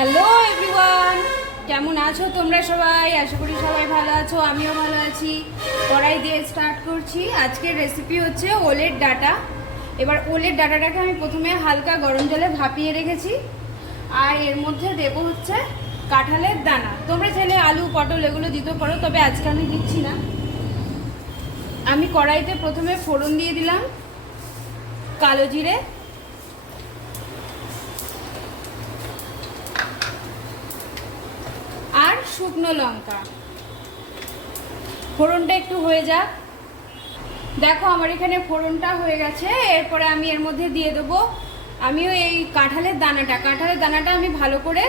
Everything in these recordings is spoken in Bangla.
হ্যালো এভরিওয়ান, কেমন আছো তোমরা সবাই? আশা করি সবাই ভালো আছো, আমিও ভালো আছি। কড়াই দিয়ে স্টার্ট করছি। আজকের রেসিপি হচ্ছে ওলের ডাঁটা। এবার ওলের ডাঁটাটাকে আমি প্রথমে হালকা গরম জলে ভাপিয়ে রেখেছি, আর এর মধ্যে দেবো হচ্ছে কাঁঠালের দানা। তোমরা চাইলে আলু পটল এগুলো দিতে পারো, তবে আজকে আমি দিচ্ছি না। আমি কড়াইতে প্রথমে ফোড়ন দিয়ে দিলাম কালো জিরে, আর শুকনো লঙ্কা। ফোড়নটা একটু হয়ে যাক। দেখো আমার এখানে ফোড়নটা হয়ে গেছে। এরপরে আমি এর মধ্যে দিয়ে দেবো আমিও এই কাঁঠালের দানাটা আমি ভালো করে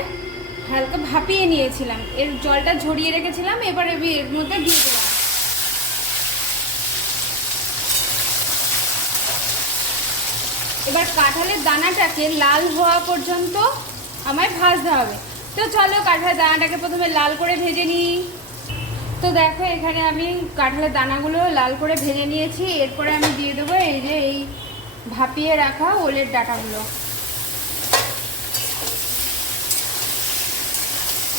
হালকা ভাপিয়ে নিয়েছিলাম, এর জলটা ঝরিয়ে রেখেছিলাম। এবার আমি এর মধ্যে দিয়ে দিলাম। এবার কাঁঠালের দানাটাকে লাল হওয়া পর্যন্ত আমায় ভাজতে হবে। তো চলো কাঁঠালের দানাটাকে প্রথমে লাল করে ভেজে নিই। তো দেখো এখানে আমি কাঁঠালের দানাগুলো লাল করে ভেজে নিয়েছি। এরপরে আমি দিয়ে দেবো এই ভাপিয়ে রাখা ওলের ডাঁটাগুলো।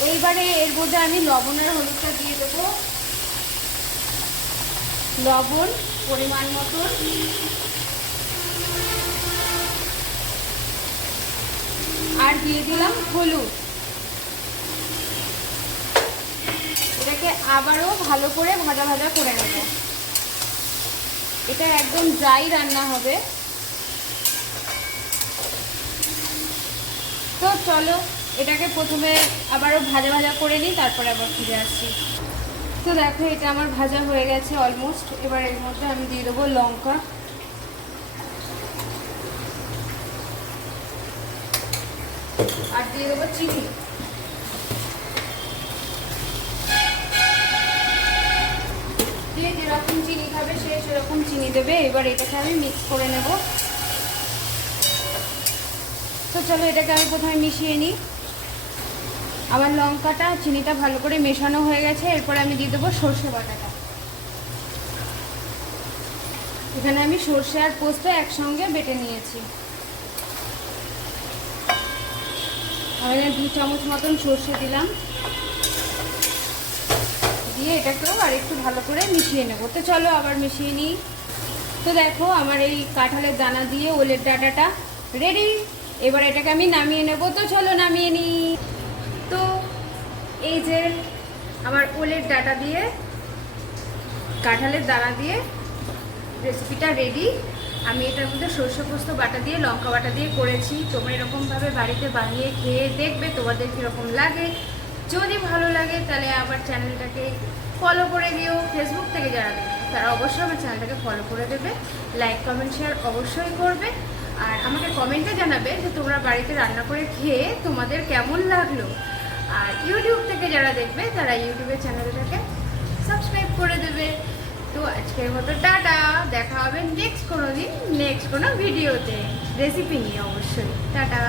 এইবারে এর মধ্যে আমি লবণ আর হলুদটা দিয়ে দেবো। লবণ পরিমাণ মতন, আর দিয়ে দিলাম হলুদ। এটাকে আবারও ভালো করে ভাজা ভাজা করে নেব। এটা একদম ড্রাই রান্না হবে। তো চলো এটাকে প্রথমে আবারও ভাজা ভাজা করে নিই, তারপরে আবার ফিরে আসছি। তো দেখো এটা আমার ভাজা হয়ে গেছে অলমোস্ট। এবার এর মধ্যে আমি দিয়ে দেবো লঙ্কা, আর দিয়ে দেবো চিনি। যে যেরকম চিনি খাবে সে সেরকম চিনি দেবে। এবার এটাকে আমি মিক্স করে নেব। তো চলো এটাকে আমি প্রথমে মিশিয়ে নিই। আমার লঙ্কাটা চিনিটা ভালো করে মেশানো হয়ে গেছে। এরপরে আমি দিয়ে দেবো সর্ষে বাটাটা। এখানে আমি সর্ষে আর পোস্ত একসঙ্গে বেটে নিয়েছি। আমি 2 চামচ মতন সর্ষে দিলাম, দিয়ে এটাকেও আর একটু ভালো করে মিশিয়ে নেব। তো চলো আবার মিশিয়ে নিই। তো দেখো আমার এই কাঁঠালের দানা দিয়ে ওলের ডাঁটাটা রেডি। এবার এটাকে আমি নামিয়ে নেব। তো চলো নামিয়ে নিই। তো এই যে আমার ওলের ডাঁটা দিয়ে কাঁঠালের দানা দিয়ে রেসিপিটা রেডি। আমি এটার মধ্যে সর্ষে পোস্ত বাটা দিয়ে লঙ্কা বাটা দিয়ে করেছি। তোমরা এরকমভাবে বাড়িতে বানিয়ে খেয়ে দেখবে তোমাদের কীরকম লাগে। যদি ভালো লাগে তাহলে আমার চ্যানেলটাকে ফলো করে দিও। ফেসবুক থেকে যারা দেখবে তারা অবশ্যই আমার চ্যানেলটাকে ফলো করে দেবে। লাইক কমেন্ট শেয়ার অবশ্যই করবে, আর আমাকে কমেন্টে জানাবে যে তোমরা বাড়িতে রান্না করে খেয়ে তোমাদের কেমন লাগলো। আর ইউটিউব থেকে যারা দেখবে তারা ইউটিউবের চ্যানেলটাকে সাবস্ক্রাইব করে দেবে। তো আজকের মতো টাটা, দেখা হবে নেক্সট কোনো ভিডিওতে রেসিপি নিয়ে অবশ্যই। টাটা।